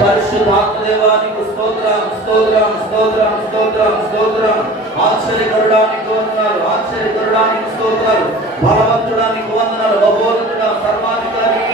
పరిశుద్ధాత్మ దేవానికి స్తోత్రం స్తోత్రం స్తోత్రం స్తోత్రం స్తోత్రం. ఆశ్చర్యకరుడానికి వందనాలు, ఆశ్చర్యకరుడానికి స్తోత్రాలు. బలవంతుడానికి వందనాలు, బహువతుడా, సర్వాధికారి,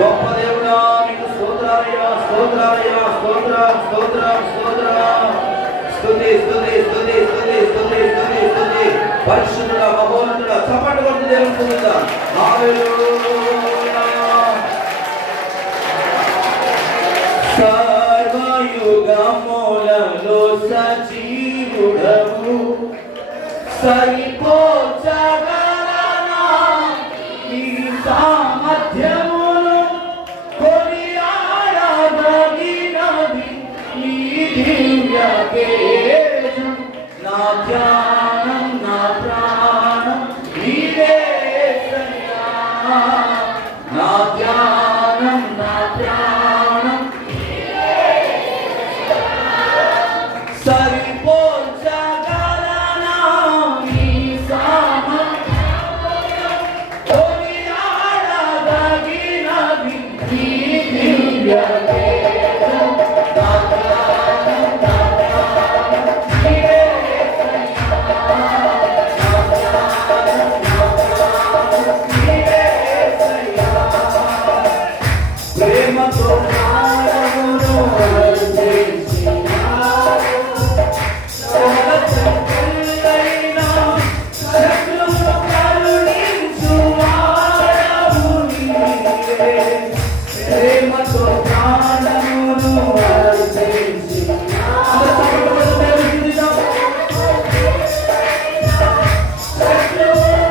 గొప్ప దేవుడా నీకు స్తోత్రాలయ్యా, స్తోత్రాలయ్యా, స్తోత్రం స్తోత్రం స్తోత్రం. స్తుతి స్తుతి స్తుతి స్తుతి స్తుతి స్తుతి స్తుతి. పరిశుద్ధుడా, బహువతుడా, చప్పట్లు కొట్టి దేవుని స్తుతిద్దాం. హల్లెలూయా. సర్వయుగములలో సజీవుడవు, సరిపోల్చగలనా నీ సామర్థ్యమును, కొనియాడదగినది నీ దివ్య తేజం. నా ధ్యానం నా ప్రాణం నీవేసయ్యా, నా ధ్యానం నా ప్రాణం సరిపోల్చగలనా నీ సామర్థ్యమును, కొనియాడదగినది నీ దివ్య తేజం. నా ధ్యానం నా ప్రాణం నీవేసయ్యా, నా ధ్యానం నా ప్రాణం నీవేసయ్యా. ప్రేమతో ప్రాణమును అర్పించినావు, సర్వశక్తుడైనా శత్రువును కరుణించువాడవు నీవే. ప్రేమతో ప్రాణమును అర్పించినావు, శత్రువును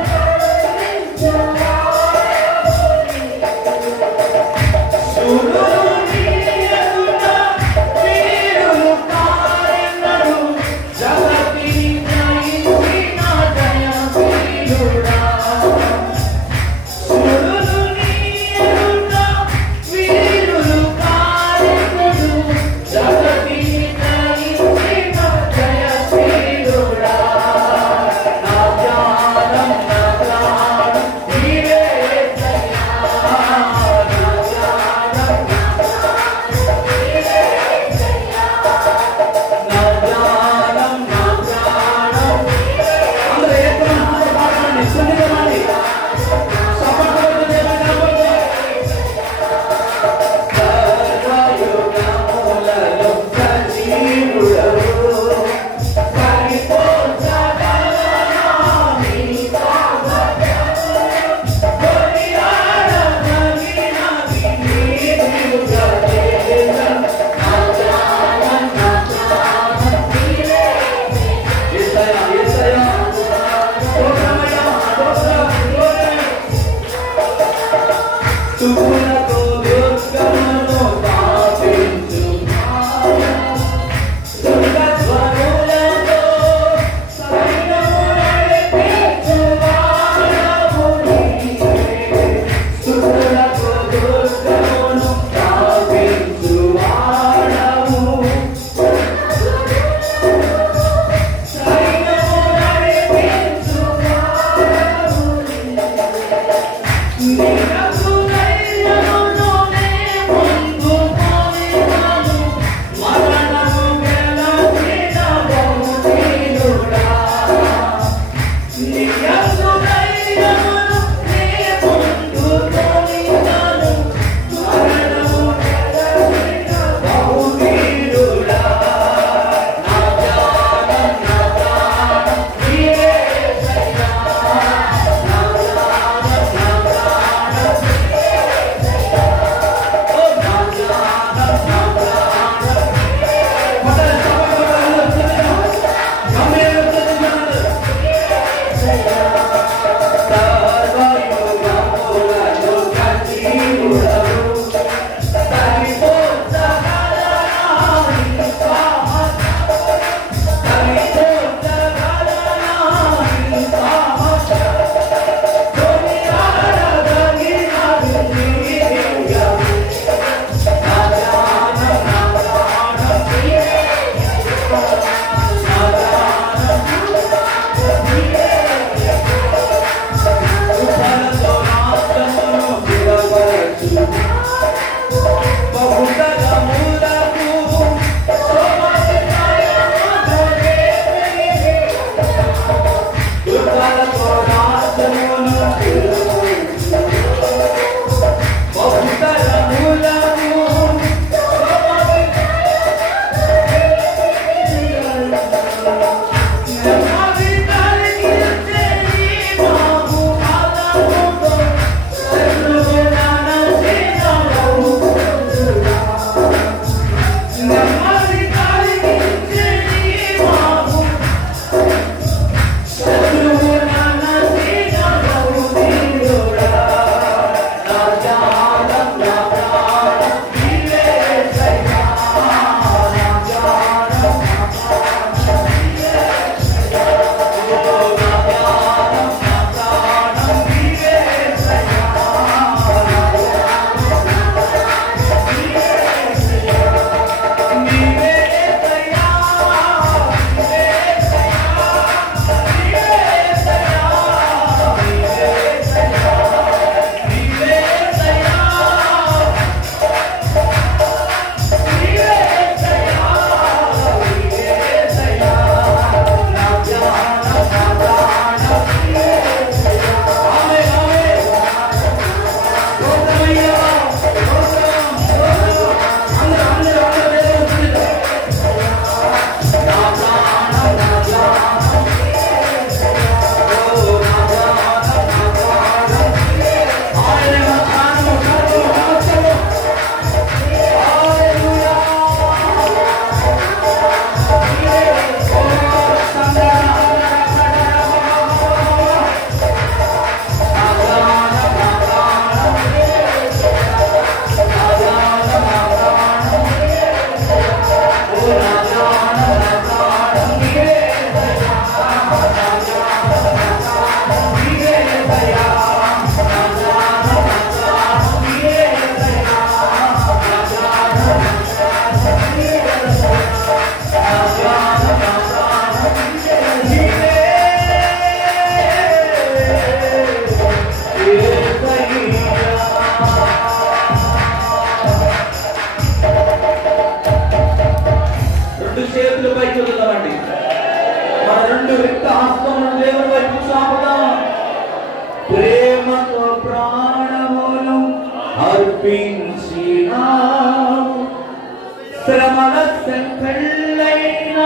శ్రమల సంకళ్ళైన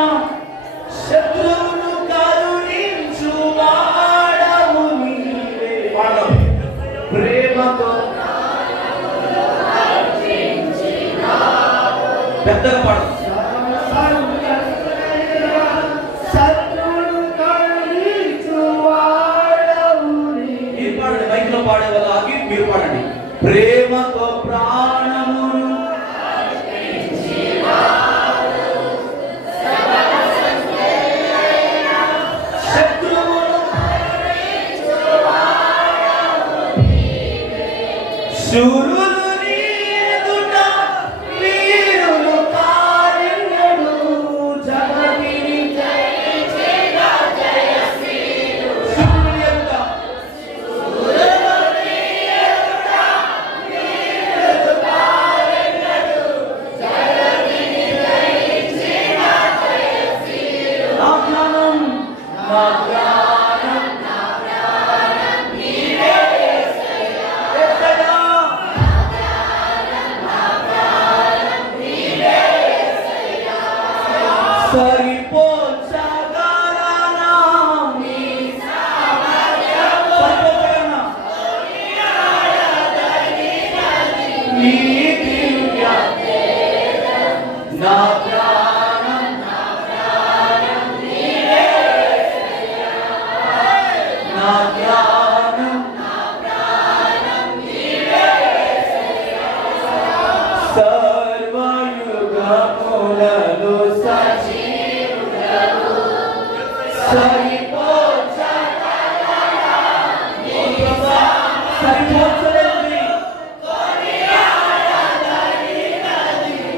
శత్రువును కరుణించు వాడవు నీవే. ప్రేమతో పెద్దగా పాడు. ఏం పాడండి? మైక్ లో పాడే వాళ్ళు ఆగి మీరు పాడండి. ప్రేమతో ప్రాణమును శూరులు నీ ఎదుట వీరులు కారెన్నడు జగతిని జయించిన జయశీలు. శూరులు ఎదుట వీరులు కారెన్నడు జగతిని జయించిన జయశీలు. నా జ్ఞానం నా జ్ఞానం నీవే యేసయ్యా. సరిపోచగలనా నీ సామర్థ్యము, నీ దివ్య తేజం. నా ప్రాణం నీవే యేసయ్యా. నా జ్ఞానం నీవే యేసయ్యా. సర్వయుగములలో సజీవుడవు, సరిపోచగలనా నీ సరిపోచలేని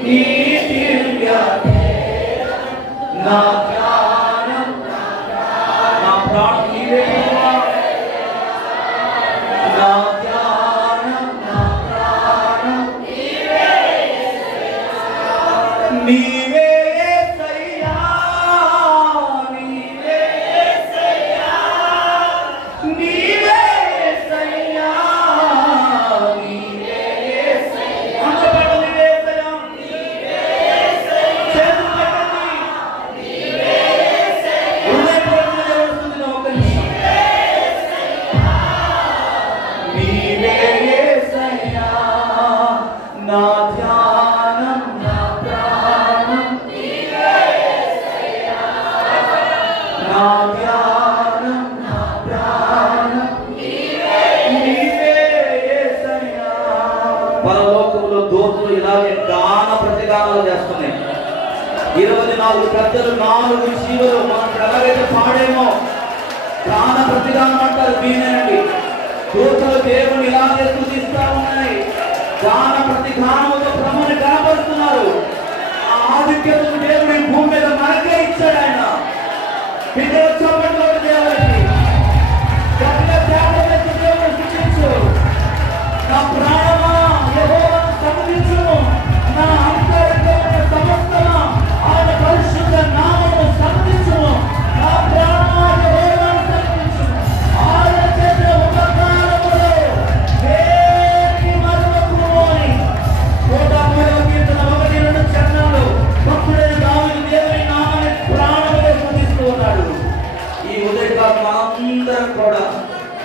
నీ దివ్య తేజం. నా జ్ఞానం నా ప్రాణం నీవే ప్రభువా. నా జ్ఞానం నా ప్రాణం నీవే యేసయ్యా. నీవే యేసయ్యా. నీవే యేసయ్యా. నీవే యేసయ్యా. అందరూ నీవే యేసయ్యా. నీవే యేసయ్యా. చేతులు పట్టండి. నీవే యేసయ్యా. హృదయపూర్వకంగా జరుగుతుంది ఒక నిమిషం. నీవే యేసయ్యా. నా ధ్యానం నా ప్రాణం నీవే యేసయ్యా. నా ధ్యానం నా ప్రాణం నీవే యేసయ్యా. పరలోకంలో దూతలు ఇలాగే గాన ప్రతిగానాలు చేస్తున్నాయి. 24 పెద్దలు 4 జీవులు మనం ఎలాగైతే పాడేమో గాన ప్రతిగానం అంటారు దీనేనండి. దూతలు దేవుని ఇలాగే స్తుతిస్తా ఉన్నాయి. గాన ప్రతిగానముతో ప్రభువుని కనపరుస్తున్నారు. ఆ ఆధిక్యతను దేవుని భూమి మీద మనకే ఇచ్చాడు ఆయన. బిడ్డలు చప్పట్లు దేవుడికి గట్టిగా త్యాగం చేసి దేవుని స్తుతించు. నా ప్రాణమా యెహోవాను సన్నిధించుము. నా అంతరంగమున సమస్తమా ఆయన పరిశుద్ధ నామమును సన్నిధించుము. నా ప్రాణమా యెహోవాను సన్నిధించుము. ఆయన చేసిన ఉపకారములు దేనికి మరువకుము అని 103వ కీర్తన 1-2 చరణాలు భక్తుడైన దావీదు దేవుని నామాన్ని ప్రాణముగా స్తుతిస్తూ ఉన్నాడు. ఈ ఉదయకాలం అందరం కూడా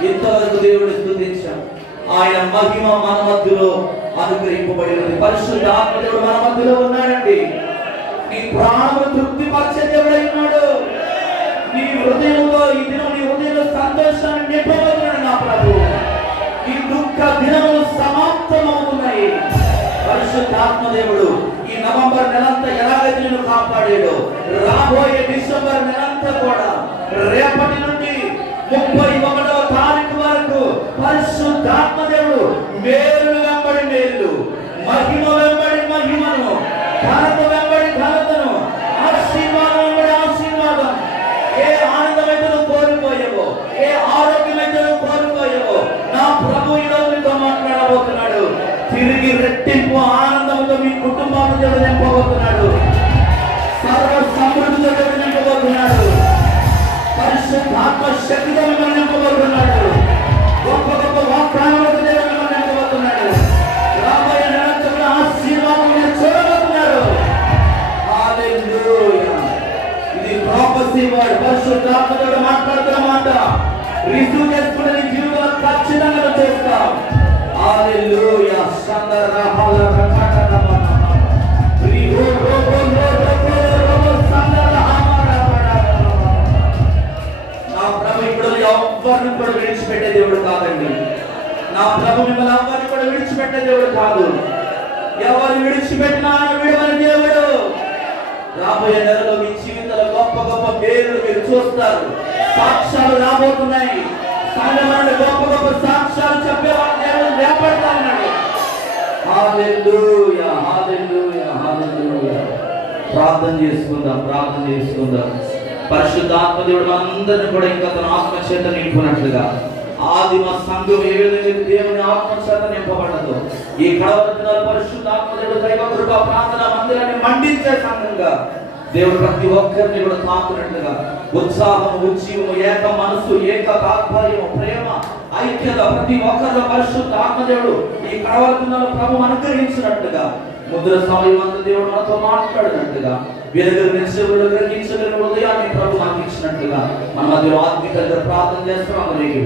ఇంతవరకు దేవుని స్తుతించాం. ఆయన మహిమ మన మధ్యలో అనుగ్రహింపబడి ఉంది. పరిశుద్ధ ఆత్మదేవుడు మన మధ్యలో ఉన్నాడండి. నీ ప్రాణమును తృప్తిపరిచే దేవుడై ఉన్నాడు. నీ హృదయంలో ఈ దినం నీ హృదయంలో సంతోషాన్ని నింపబోతున్నాడు నా ప్రభు. ఈ దుఃఖ దినములు సమాప్తమవుతున్నాయి. పరిశుద్ధ ఆత్మదేవుడు ఈ నవంబర్ నెలంతా ఎలాగైతే నేను కాపాడాడో రాబోయే డిసెంబర్ నెలంతా కూడా రేపటి నుండి 31వ తారీఖు వరకు పరిశుద్ధాత్మదేవుడు మేలు వెంబడి మేలు, మహిమ వెంబడి మహిమను, ఘనత వెంబడి ఘనతను, ఆశీర్వాదం వెంబడి ఆశీర్వాదం. ఏ ఆనందమైతే నువ్వు కోల్పోయావో, ఏ ఆరోగ్యమైతే నువ్వు కోల్పోయావో నా ప్రభు ఈరోజు నీతో మాట్లాడబోతున్నాడు. తిరిగి రెట్టింపు ఆనందంతో మీ కుటుంబాన్ని దేవుడు నింపబోతున్నాడు. సర్వ సమృద్ధితో దేవుడు నింపబోతున్నాడు. పరిశుద్ధాత్మ శక్తితో మిమ్మల్ని నింపబోతున్నాడు. గొప్ప గొప్ప వాగ్దానాలతో దేవుడు మిమ్మల్ని నింపబోతున్నాడు. రాబోయే నెలంతా కూడా ఆశీర్వాదం చూడబోతున్నాడు. విడిచిపెట్టిన ఆయన విడువని దేవుడు. రాబోయే నెలలో మీ జీవితంలో గొప్ప గొప్ప పేర్లు మీరు చూస్తారు. సాక్ష్యాలు రాబోతున్నాయి. సంఘములను గొప్ప గొప్ప సాక్ష్యాలు చెప్పేవాళ్ళు దేవుడు రేపడతా ఉన్నాడు. హల్లెలూయా, హల్లెలూయా, హల్లెలూయా. ప్రార్థన చేసుకుందాం, ప్రార్థన చేసుకుందాం. పరిశుద్ధాత్మ దేవుడు అందరిని కూడా ఇంకా తన ఆత్మ చేత నింపునట్లుగా ఆదిమ సంఘం ఏ విధంగా దేవుని ఆత్మ చేత నింపబడదు, ఈ కడవరత్నాలు పరిశుద్ధాత్మ దేవుడు దైవ కృప ప్రార్థన మందిరాన్ని మండించే సంఘంగా దేవుడు ప్రతి ఒక్కరిని కూడా తాకునట్లుగా ఉత్సాహం, ఉజ్జీవము, ఏక మనసు, ఏక తాత్పర్యము, ప్రేమ, ఐక్యత ప్రతి ఒక్కరిలో పరిశుద్ధ ఆత్మదేవుడు ఈ కడవరత్నాలు ప్రభు అనుగ్రహించినట్లుగా ముద్ర సమయం అంతా దేవుడు మనతో మాట్లాడినట్టుగా వీరగలిగిన గ్రహించగలిగిన హృదయాన్ని ప్రభు మనకి ఇచ్చినట్టుగా మన మధ్యలో ఆత్మీయంగా ప్రార్థన చేస్తాం. అందరికీ